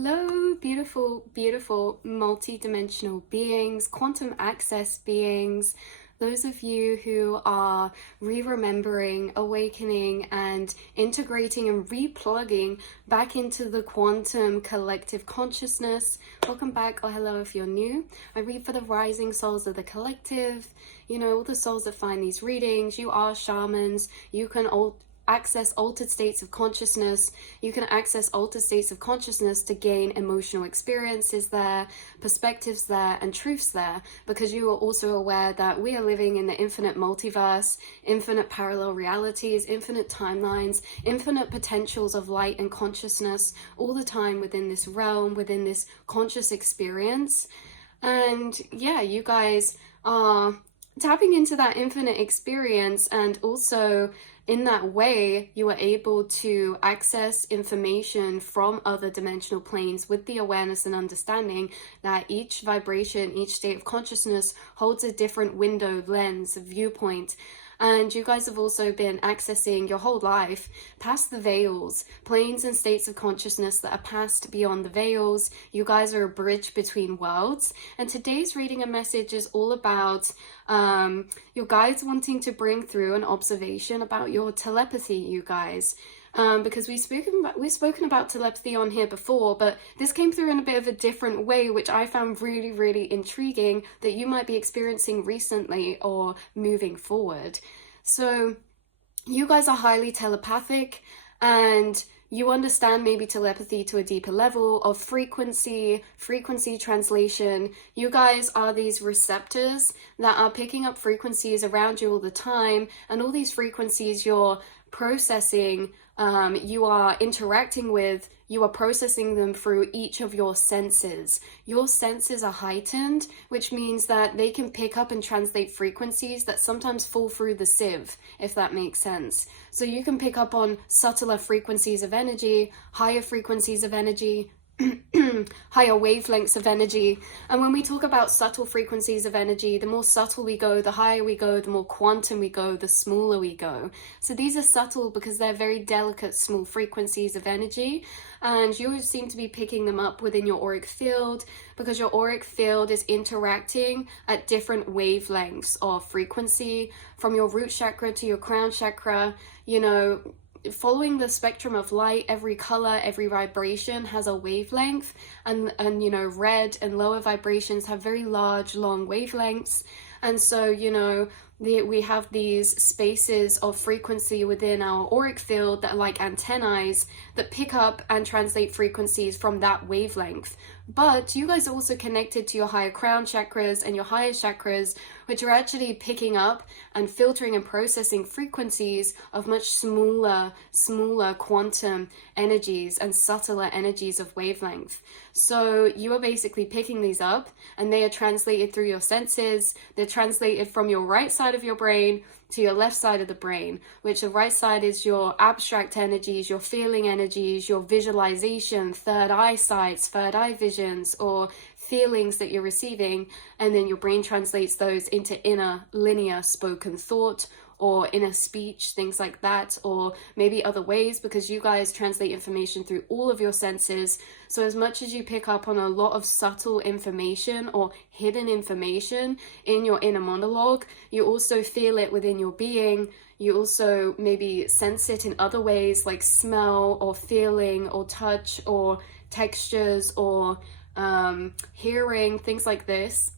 Hello, beautiful, beautiful multi-dimensional beings, quantum access beings, those of you who are re-remembering, awakening, and integrating and replugging back into the quantum collective consciousness. Welcome back, or hello if you're new. I read for the rising souls of the collective, all the souls that find these readings. You are shamans. You can access altered states of consciousness. You can access altered states of consciousness to gain emotional experiences there, perspectives there, and truths there, because you are also aware that we are living in the infinite multiverse, infinite parallel realities, infinite timelines, infinite potentials of light and consciousness all the time within this realm, within this conscious experience. And yeah, you guys are tapping into that infinite experience, and also in that way, you are able to access information from other dimensional planes with the awareness and understanding that each vibration, each state of consciousness holds a different window, lens, viewpoint. And you guys have also been accessing your whole life past the veils, planes and states of consciousness that are passed beyond the veils. You guys are a bridge between worlds. And today's reading and message is all about your guides wanting to bring through an observation about your telepathy, you guys. Because we've spoken about telepathy on here before, but this came through in a bit of a different way, which I found really, really intriguing, that you might be experiencing recently or moving forward. So you guys are highly telepathic, and you understand maybe telepathy to a deeper level of frequency translation. You guys are these receptors that are picking up frequencies around you all the time, and all these frequencies you're processing, you are interacting with, you are processing them through each of your senses. Your senses are heightened, which means that they can pick up and translate frequencies that sometimes fall through the sieve, if that makes sense. So you can pick up on subtler frequencies of energy, higher frequencies of energy, higher wavelengths of energy. And when we talk about subtle frequencies of energy, the more subtle we go, the higher we go, the more quantum we go, the smaller we go. So these are subtle because they're very delicate, small frequencies of energy, and you seem to be picking them up within your auric field, because your auric field is interacting at different wavelengths of frequency, from your root chakra to your crown chakra. Following the spectrum of light, every color, every vibration has a wavelength, and red and lower vibrations have very large, long wavelengths. And so we have these spaces of frequency within our auric field that are like antennae that pick up and translate frequencies from that wavelength. But you guys are also connected to your higher crown chakras and your higher chakras, which are actually picking up and filtering and processing frequencies of much smaller quantum energies and subtler energies of wavelength. So you are basically picking these up, and they are translated through your senses. They're translated from your right side of your brain to your left side of the brain, which the right side is your abstract energies, your feeling energies, your visualization, third eye sights, third eye visions, or feelings that you're receiving, and then your brain translates those into inner linear spoken thought or inner speech, things like that, or maybe other ways, because you guys translate information through all of your senses. So as much as you pick up on a lot of subtle information or hidden information in your inner monologue, you also feel it within your being. You also maybe sense it in other ways, like smell or feeling or touch or textures or hearing, things like this.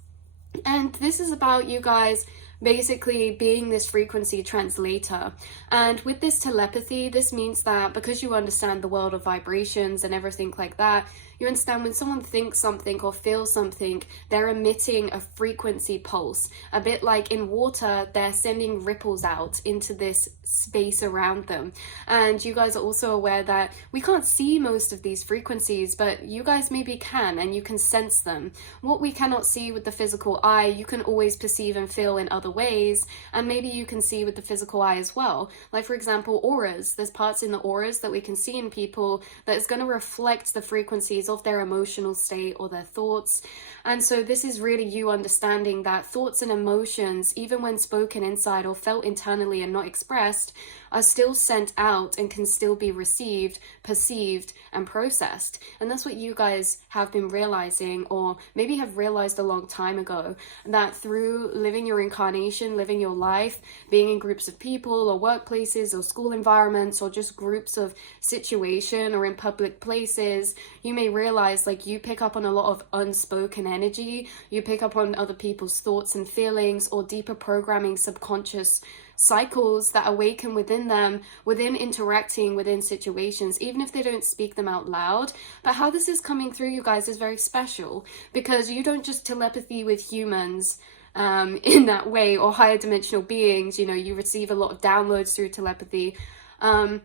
And this is about you guys basically being this frequency translator. And with this telepathy, this means that because you understand the world of vibrations and everything like that, you understand when someone thinks something or feels something, they're emitting a frequency pulse. A bit like in water, they're sending ripples out into this space around them. And you guys are also aware that we can't see most of these frequencies, but you guys maybe can, and you can sense them. What we cannot see with the physical eye, you can always perceive and feel in other other ways, and maybe you can see with the physical eye as well. Like for example, auras. There's parts in the auras that we can see in people that is going to reflect the frequencies of their emotional state or their thoughts. And so this is really you understanding that thoughts and emotions, even when spoken inside or felt internally and not expressed, are still sent out and can still be received, perceived, and processed. And that's what you guys have been realizing, or maybe have realized a long time ago, that through living your incarnation, living your life, being in groups of people or workplaces or school environments or just groups of situation or in public places, you may realize like you pick up on a lot of unspoken energy, you pick up on other people's thoughts and feelings or deeper programming, subconscious cycles that awaken within them, within interacting within situations, even if they don't speak them out loud. But how this is coming through, you guys, is very special, because you don't just telepathy with humans in that way, or higher dimensional beings. You know, you receive a lot of downloads through telepathy. And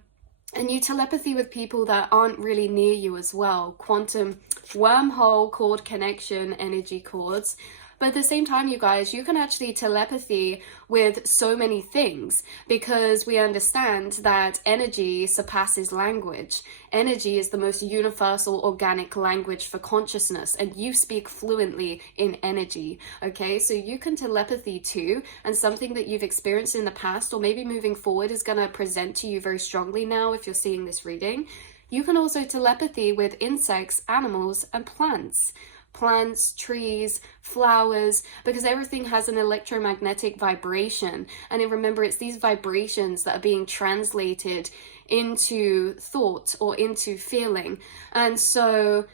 you telepathy with people that aren't really near you as well. Quantum wormhole cord connection energy cords. But at the same time, you guys, you can actually telepathy with so many things, because we understand that energy surpasses language. Energy is the most universal organic language for consciousness, and you speak fluently in energy, okay? So you can telepathy too, and something that you've experienced in the past or maybe moving forward is going to present to you very strongly now if you're seeing this reading. You can also telepathy with insects, animals, and plants. Plants, trees, flowers, because everything has an electromagnetic vibration. And remember, it's these vibrations that are being translated into thought or into feeling. And so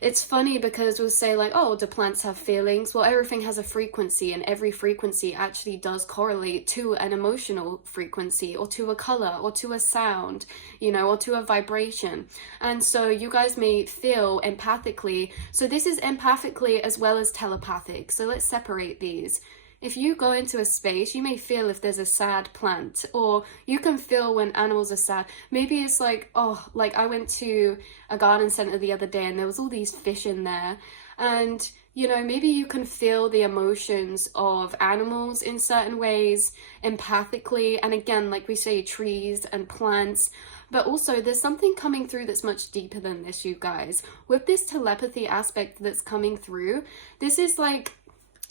it's funny because we'll say like, oh, do plants have feelings? Well, everything has a frequency, and every frequency actually does correlate to an emotional frequency, or to a color, or to a sound, you know, or to a vibration. And so you guys may feel empathically. So this is empathically as well as telepathic. So let's separate these. If you go into a space, you may feel if there's a sad plant, or you can feel when animals are sad. Maybe it's like, oh, like I went to a garden center the other day and there was all these fish in there. And, you know, maybe you can feel the emotions of animals in certain ways, empathically. And again, like we say, trees and plants. But also there's something coming through that's much deeper than this, you guys. With this telepathy aspect that's coming through, this is like,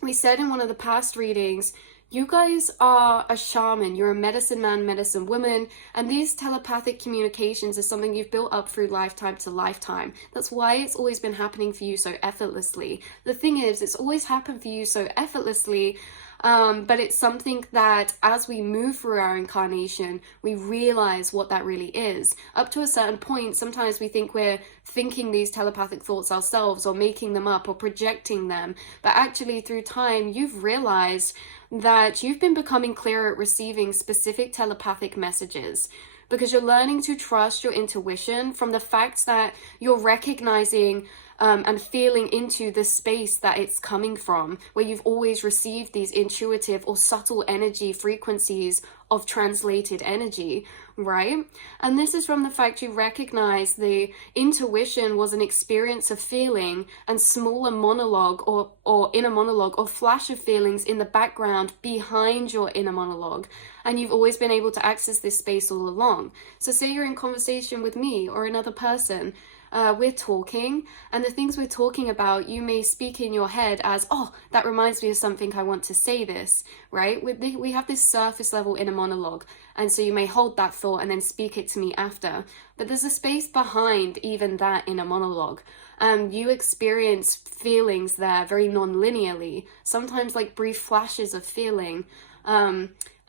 we said in one of the past readings, you guys are a shaman, you're a medicine man, medicine woman, and these telepathic communications is something you've built up through lifetime to lifetime. That's why it's always been happening for you so effortlessly. The thing is, it's always happened for you so effortlessly, but it's something that as we move through our incarnation, we realize what that really is. Up to a certain point, sometimes we think we're thinking these telepathic thoughts ourselves, or making them up, or projecting them. But actually, through time, you've realized that you've been becoming clearer at receiving specific telepathic messages, because you're learning to trust your intuition from the fact that you're recognizing and feeling into the space that it's coming from, where you've always received these intuitive or subtle energy frequencies of translated energy, right? And this is from the fact you recognize the intuition was an experience of feeling and smaller monologue or inner monologue or flash of feelings in the background behind your inner monologue. And you've always been able to access this space all along. So say you're in conversation with me or another person, we're talking, and the things we're talking about, you may speak in your head as, oh, that reminds me of something, I want to say this, right? We have this surface level inner monologue, and so you may hold that thought and then speak it to me after. But there's a space behind even that inner monologue. You experience feelings there very non-linearly, sometimes like brief flashes of feeling.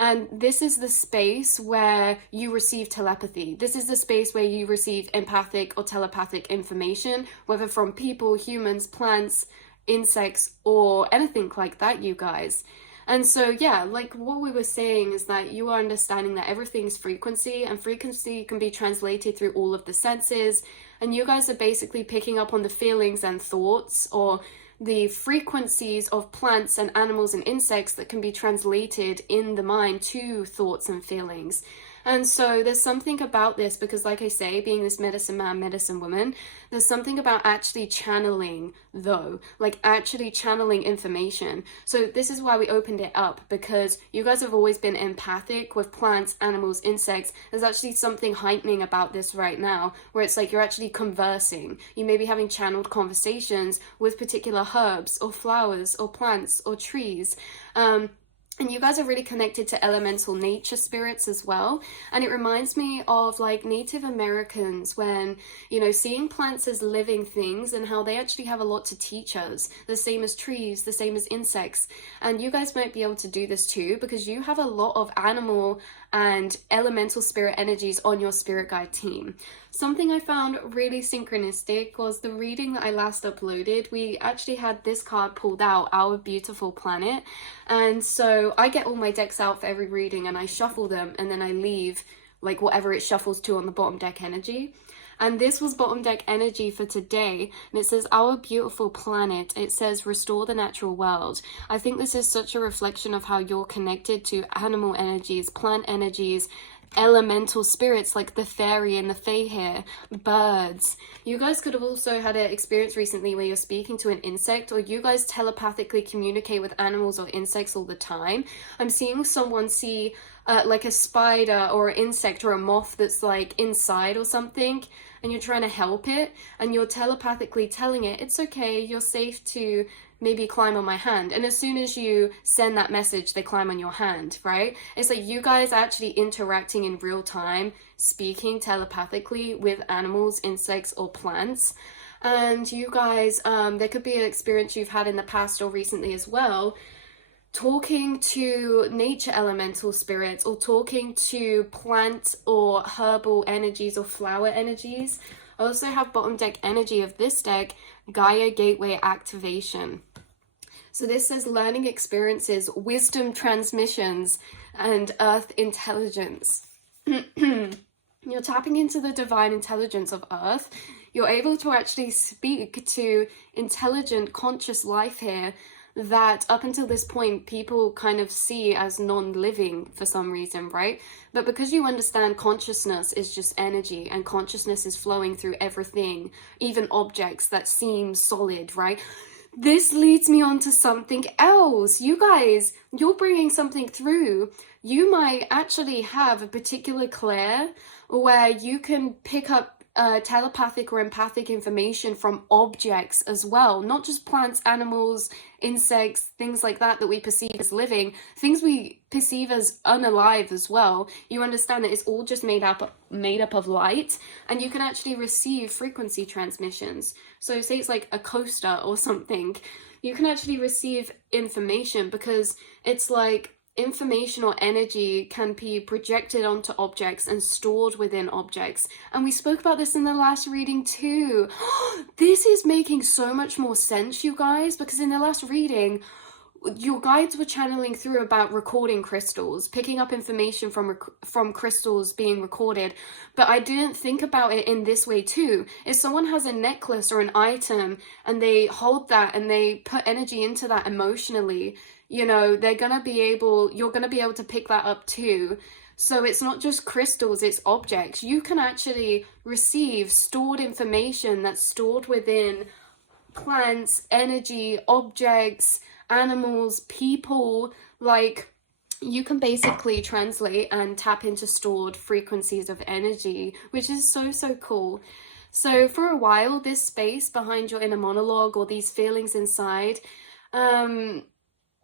And this is the space where you receive telepathy. This is the space where you receive empathic or telepathic information, whether from people, humans, plants, insects, or anything like that, you guys. And so, yeah, like what we were saying is that you are understanding that everything's frequency, and frequency can be translated through all of the senses. And you guys are basically picking up on the feelings and thoughts, or the frequencies of plants and animals and insects that can be translated in the mind to thoughts and feelings. And so there's something about this, because like I say, being this medicine man, medicine woman, there's something about actually channeling though, like actually channeling information. So this is why we opened it up, because you guys have always been empathic with plants, animals, insects. There's actually something heightening about this right now, where it's like you're actually conversing. You may be having channeled conversations with particular herbs or flowers or plants or trees. And you guys are really connected to elemental nature spirits as well. And it reminds me of like Native Americans, when, you know, seeing plants as living things and how they actually have a lot to teach us, the same as trees, the same as insects. And you guys might be able to do this too, because you have a lot of animal and elemental spirit energies on your spirit guide team. Something I found really synchronistic was the reading that I last uploaded. We actually had this card pulled out, Our Beautiful Planet. And so I get all my decks out for every reading and I shuffle them, and then I leave like whatever it shuffles to on the bottom deck energy. And this was bottom deck energy for today, and it says Our Beautiful Planet. It says restore the natural world. I think this is such a reflection of how you're connected to animal energies, plant energies, elemental spirits like the fairy and the fae here, birds. You guys could have also had an experience recently where you're speaking to an insect, or you guys telepathically communicate with animals or insects all the time. I'm seeing someone see like a spider or an insect or a moth that's like inside or something, and you're trying to help it, and you're telepathically telling it, it's okay, you're safe to maybe climb on my hand. And as soon as you send that message, they climb on your hand, right? It's like you guys actually interacting in real time, speaking telepathically with animals, insects, or plants. And you guys, there could be an experience you've had in the past or recently as well, talking to nature elemental spirits, or talking to plant or herbal energies or flower energies. I also have bottom deck energy of this deck, Gaia Gateway Activation. So this says learning experiences, wisdom transmissions, and earth intelligence. You're tapping into the divine intelligence of earth. You're able to actually speak to intelligent, conscious life here that up until this point people kind of see as non-living for some reason, right? But because you understand consciousness is just energy, and consciousness is flowing through everything, even objects that seem solid, right? This leads me on to something else. You guys, you're bringing something through. You might actually have a particular clair where you can pick up telepathic or empathic information from objects as well, not just plants, animals, insects, things like that we perceive as living, things we perceive as unalive as well. You understand that it's all just made up of light, and you can actually receive frequency transmissions. So say it's like a coaster or something, you can actually receive information, because it's like information or energy can be projected onto objects and stored within objects. And we spoke about this in the last reading too. This is making so much more sense, you guys, because in the last reading your guides were channeling through about recording crystals, picking up information from crystals being recorded. But I didn't think about it in this way too. If someone has a necklace or an item and they hold that and they put energy into that emotionally, you know, you're gonna be able to pick that up too. So it's not just crystals, it's objects. You can actually receive stored information that's stored within plants, energy, objects, animals, people. Like, you can basically translate and tap into stored frequencies of energy, which is so cool. So for a while, this space behind your inner monologue, or these feelings inside,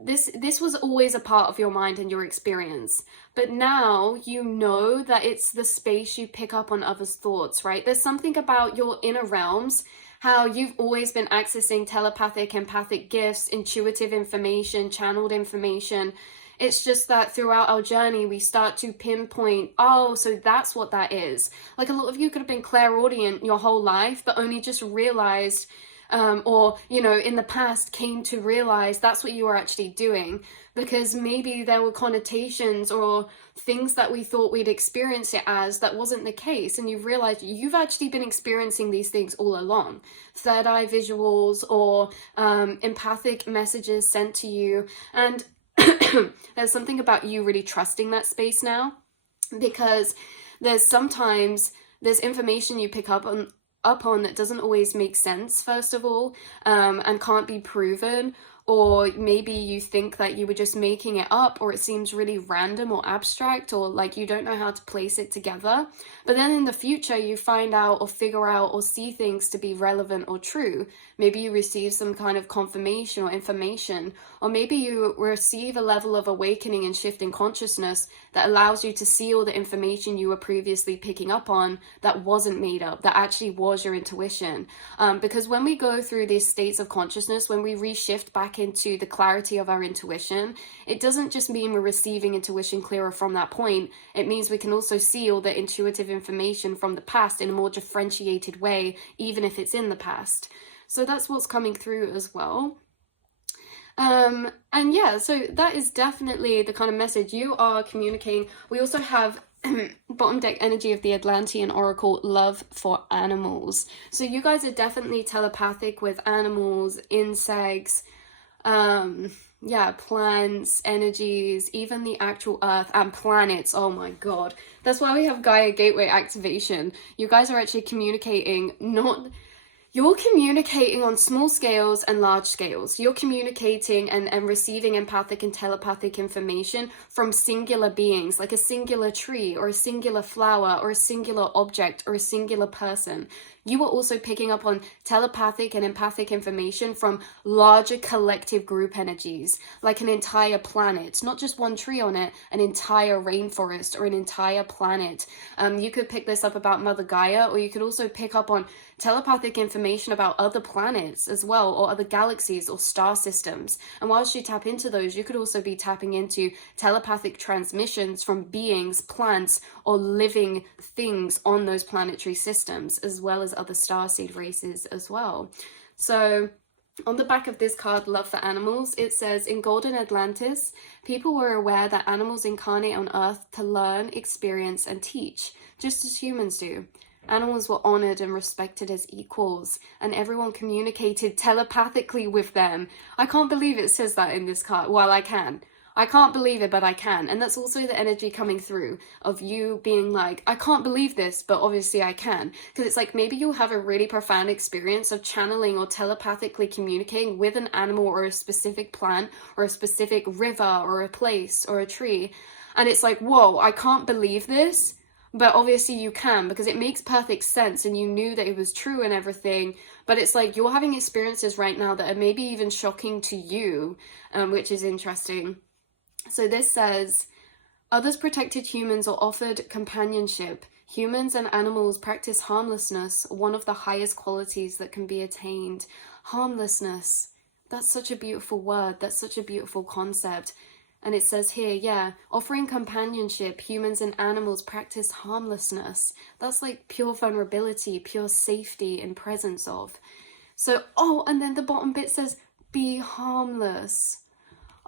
this was always a part of your mind and your experience. But now you know that it's the space you pick up on others' thoughts, right? There's something about your inner realms, how you've always been accessing telepathic, empathic gifts, intuitive information, channeled information. It's just that throughout our journey, we start to pinpoint, oh, so that's what that is. Like, a lot of you could have been clairaudient your whole life, but only just realized, or, you know, in the past came to realize that's what you were actually doing, because maybe there were connotations or things that we thought we'd experience it as that wasn't the case, and you've realized you've actually been experiencing these things all along. Third eye visuals, or empathic messages sent to you, and there's something about you really trusting that space now. because there's information you pick up on that doesn't always make sense, first of all, and can't be proven, or maybe you think that you were just making it up, or it seems really random or abstract, or like you don't know how to place it together. But then in the future you find out or figure out or see things to be relevant or true. Maybe you receive some kind of confirmation or information, or maybe you receive a level of awakening and shift in consciousness that allows you to see all the information you were previously picking up on that wasn't made up, that actually was your intuition. Because when we go through these states of consciousness, when we reshift back into the clarity of our intuition, it doesn't just mean we're receiving intuition clearer from that point. It means we can also see all the intuitive information from the past in a more differentiated way, even if it's in the past. So that's what's coming through as well. And yeah, so that is definitely the kind of message you are communicating. We also have bottom deck energy of the Atlantean Oracle, love for animals. So you guys are definitely telepathic with animals, insects, yeah, plants, energies, even the actual earth and planets. Oh my god, that's why we have Gaia Gateway activation. You guys are actually communicating, you're communicating on small scales and large scales. You're communicating and receiving empathic and telepathic information from singular beings, like a singular tree or a singular flower or a singular object or a singular person. You are also picking up on telepathic and empathic information from larger collective group energies, like an entire planet, not just one tree on it, an entire rainforest or an entire planet. You could pick this up about Mother Gaia, or you could also pick up on telepathic information about other planets as well, or other galaxies or star systems. And whilst you tap into those, you could also be tapping into telepathic transmissions from beings, plants, or living things on those planetary systems, as well as other starseed races as well. So on the back of this card, Love for Animals, it says, in Golden Atlantis, people were aware that animals incarnate on Earth to learn, experience, and teach, just as humans do. Animals were honored and respected as equals, and everyone communicated telepathically with them. I can't believe it says that in this card. Well, I can. I can't believe it, but I can. And that's also the energy coming through of you being like, I can't believe this, but obviously I can. Because it's like maybe you'll have a really profound experience of channeling or telepathically communicating with an animal or a specific plant or a specific river or a place or a tree. And it's like, whoa, I can't believe this. But obviously you can, because it makes perfect sense and you knew that it was true and everything. But it's like you're having experiences right now that are maybe even shocking to you, which is interesting. So this says, others protected humans or offered companionship. Humans and animals practice harmlessness, one of the highest qualities that can be attained. Harmlessness. That's such a beautiful word. That's such a beautiful concept. And it says here, yeah, offering companionship, humans and animals practice harmlessness. That's like pure vulnerability, pure safety and presence of. So, oh, and then the bottom bit says, be harmless.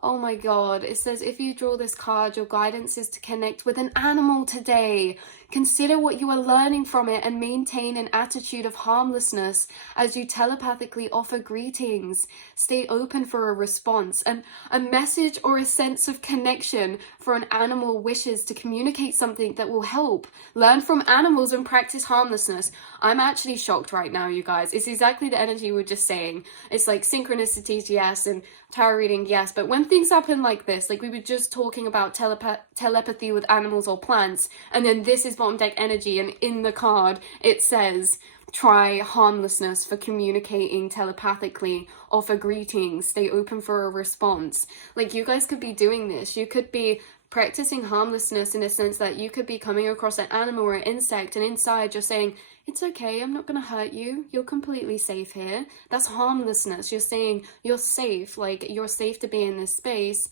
Oh my god, it says, if you draw this card, your guidance is to connect with an animal today. Consider what you are learning from it and maintain an attitude of harmlessness as you telepathically offer greetings. Stay open for a response, and a message or a sense of connection for an animal wishes to communicate something that will help. Learn from animals and practice harmlessness. I'm actually shocked right now, you guys. It's exactly the energy we were just saying. It's like synchronicities, yes, and tarot reading, yes, but when things happen like this, like we were just talking about telepathy with animals or plants, and then this is bottom deck energy, and in the card it says try harmlessness for communicating telepathically, offer greetings, stay open for a response. Like you guys could be doing this. You could be practicing harmlessness in a sense that you could be coming across an animal or an insect, and inside you're saying, it's okay, I'm not going to hurt you, you're completely safe here. That's harmlessness. You're saying you're safe, like you're safe to be in this space,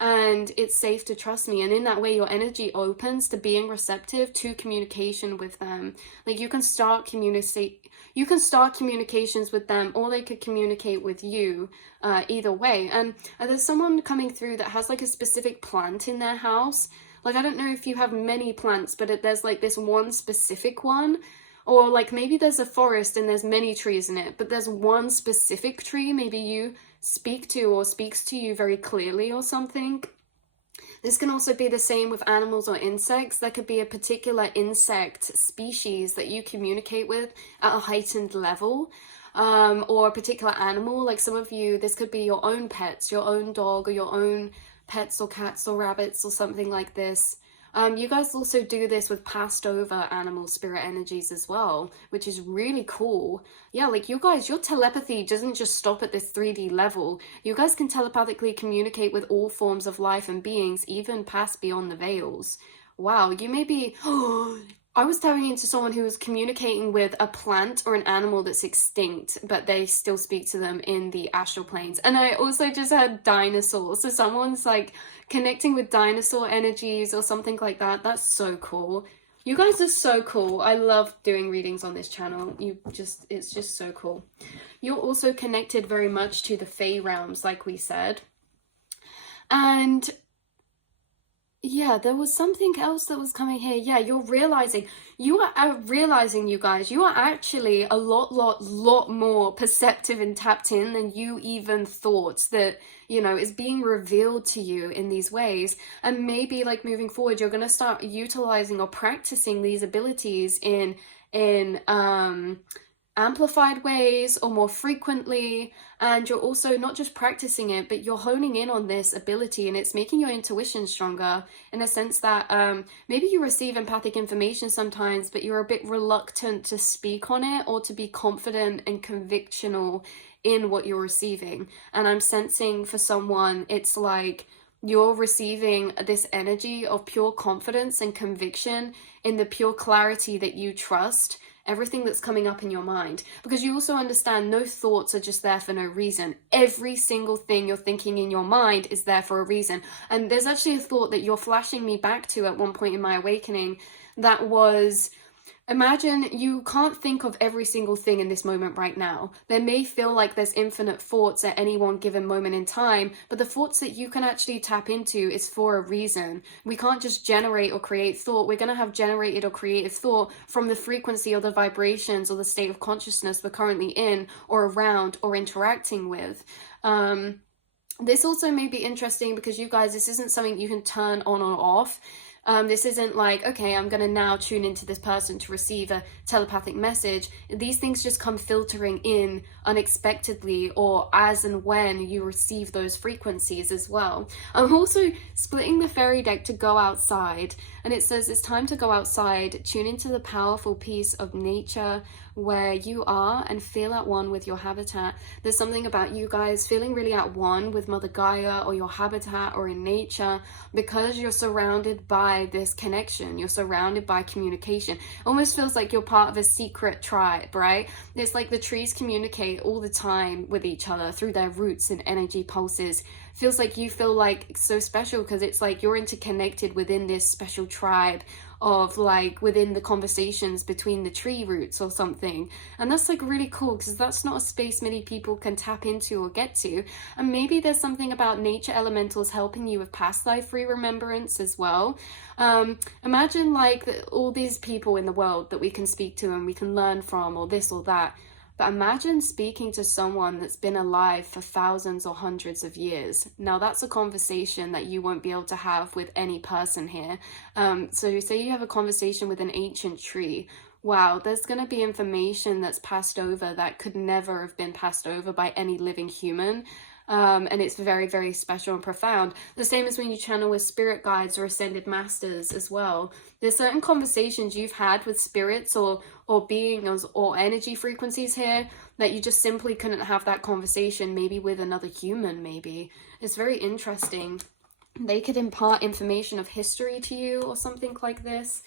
and it's safe to trust me. And in that way your energy opens to being receptive to communication with them. Like you can start communications with them, or they could communicate with you, either way. And there's someone coming through that has like a specific plant in their house. Like I don't know if you have many plants, but there's like this one specific one. Or like maybe there's a forest and there's many trees in it, but there's one specific tree maybe you speak to or speaks to you very clearly or something. This can also be the same with animals or insects. There could be a particular insect species that you communicate with at a heightened level, or a particular animal. Like some of you, this could be your own pets, your own dog, or your own pets or cats or rabbits or something like this. You guys also do this with passed over animal spirit energies as well, which is really cool. Yeah, like you guys, your telepathy doesn't just stop at this 3D level. You guys can telepathically communicate with all forms of life and beings, even past beyond the veils. Wow, you may be... I was tapping into someone who was communicating with a plant or an animal that's extinct, but they still speak to them in the astral planes. And I also just had dinosaurs. So someone's like connecting with dinosaur energies or something like that. That's so cool. You guys are so cool. I love doing readings on this channel. It's just so cool. You're also connected very much to the Fey realms, like we said. And yeah, there was something else that was coming here. Yeah, you are realizing, you guys, you are actually a lot more perceptive and tapped in than you even thought that, you know, is being revealed to you in these ways. And maybe like moving forward, you're going to start utilizing or practicing these abilities in amplified ways or more frequently, and you're also not just practicing it, but you're honing in on this ability, and it's making your intuition stronger in a sense that maybe you receive empathic information sometimes, but you're a bit reluctant to speak on it or to be confident and convictional in what you're receiving. And I'm sensing for someone, it's like you're receiving this energy of pure confidence and conviction in the pure clarity that you trust everything that's coming up in your mind, because you also understand no thoughts are just there for no reason. Every single thing you're thinking in your mind is there for a reason. And there's actually a thought that you're flashing me back to at one point in my awakening that was, imagine you can't think of every single thing in this moment right now. There may feel like there's infinite thoughts at any one given moment in time, but the thoughts that you can actually tap into is for a reason. We can't just generate or create thought. We're going to have generated or created thought from the frequency or the vibrations or the state of consciousness we're currently in or around or interacting with. This also may be interesting because you guys, this isn't something you can turn on or off. This isn't like, okay, I'm going to now tune into this person to receive a telepathic message. These things just come filtering in unexpectedly or as and when you receive those frequencies as well. I'm also splitting the fairy deck to go outside, and it says it's time to go outside, tune into the powerful peace of nature where you are and feel at one with your habitat. There's something about you guys feeling really at one with Mother Gaia or your habitat or in nature because you're surrounded by this connection. You're surrounded by communication. It almost feels like you're part of a secret tribe, right? It's like the trees communicate all the time with each other through their roots and energy pulses. Feels like you feel like so special because it's like you're interconnected within this special tribe of like within the conversations between the tree roots or something. And that's like really cool because that's not a space many people can tap into or get to. And maybe there's something about nature elementals helping you with past life remembrance as well. Imagine like all these people in the world that we can speak to and we can learn from or this or that. But imagine speaking to someone that's been alive for thousands or hundreds of years. Now that's a conversation that you won't be able to have with any person here. So say you have a conversation with an ancient tree. Wow, there's going to be information that's passed over that could never have been passed over by any living human. And it's very, very special and profound. The same as when you channel with spirit guides or ascended masters as well. There's certain conversations you've had with spirits or beings or energy frequencies here that you just simply couldn't have that conversation maybe with another human. Maybe it's very interesting. They could impart information of history to you or something like this.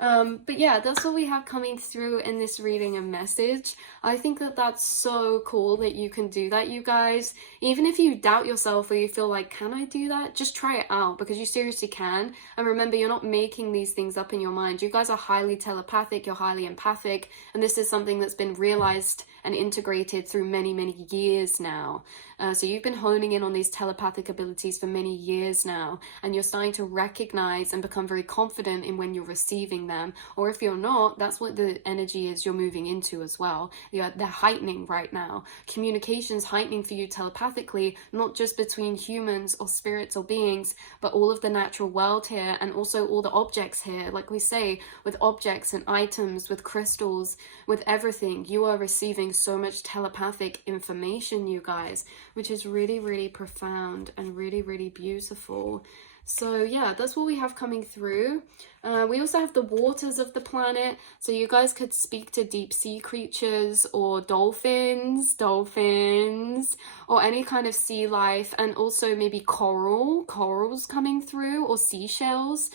But yeah, that's what we have coming through in this reading and message. I think that that's so cool that you can do that, you guys. Even if you doubt yourself or you feel like, can I do that? Just try it out because you seriously can. And remember, you're not making these things up in your mind. You guys are highly telepathic, you're highly empathic, and this is something that's been realized and integrated through many, many years now. So you've been honing in on these telepathic abilities for many years now, and you're starting to recognize and become very confident in when you're receiving them. Or if you're not, that's what the energy is you're moving into as well. They're heightening right now. Communication's heightening for you telepathically, not just between humans or spirits or beings, but all of the natural world here, and also all the objects here. Like we say, with objects and items, with crystals, with everything, you are receiving so much telepathic information, you guys, which is really, really profound and really, really beautiful. So yeah, that's what we have coming through. We also have the waters of the planet, so you guys could speak to deep sea creatures or dolphins, or any kind of sea life, and also maybe corals coming through, or seashells,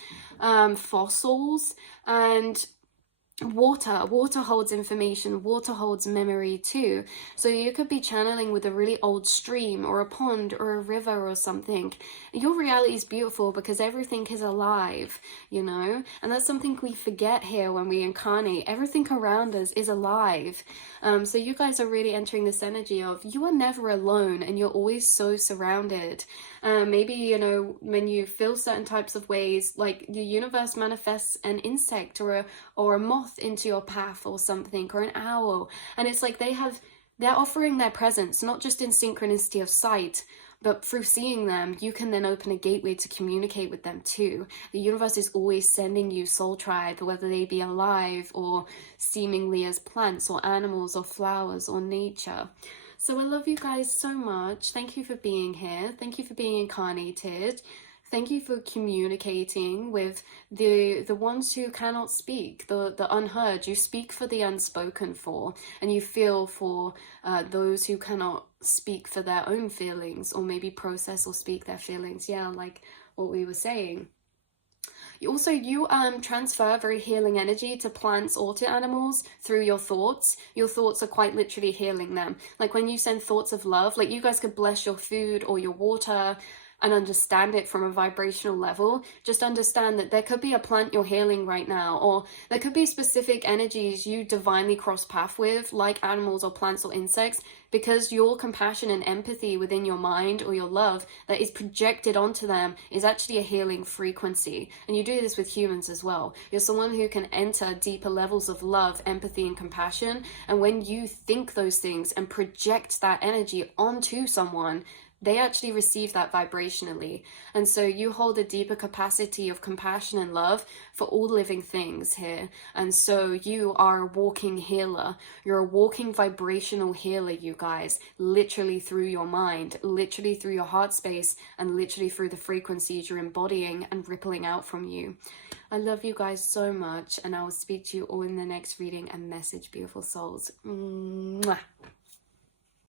fossils, and water holds information, water holds memory too. So you could be channeling with a really old stream or a pond or a river or something. Your reality is beautiful because everything is alive, you know, and that's something we forget here when we incarnate. Everything around us is alive. So you guys are really entering this energy of you are never alone, and you're always so surrounded. Maybe, you know, when you feel certain types of ways, like the universe manifests an insect or a moth into your path or something, or an owl, and it's like they're offering their presence, not just in synchronicity of sight, but through seeing them, you can then open a gateway to communicate with them too. The universe is always sending you soul tribe, whether they be alive or seemingly as plants or animals or flowers or nature. So I love you guys so much. Thank you for being here. Thank you for being incarnated. Thank you for communicating with the ones who cannot speak, the unheard. You speak for the unspoken for, and you feel for those who cannot speak for their own feelings, or maybe process or speak their feelings. Yeah, like what we were saying. You transfer very healing energy to plants or to animals through your thoughts. Your thoughts are quite literally healing them. Like when you send thoughts of love, like you guys could bless your food or your water and understand it from a vibrational level. Just understand that there could be a plant you're healing right now, or there could be specific energies you divinely cross path with, like animals or plants or insects, because your compassion and empathy within your mind or your love that is projected onto them is actually a healing frequency. And you do this with humans as well. You're someone who can enter deeper levels of love, empathy, and compassion. And when you think those things and project that energy onto someone, they actually receive that vibrationally. And so you hold a deeper capacity of compassion and love for all living things here. And so you are a walking healer. You're a walking vibrational healer, you guys, literally through your mind, literally through your heart space, and literally through the frequencies you're embodying and rippling out from you. I love you guys so much, and I will speak to you all in the next reading and message, beautiful souls. Mwah.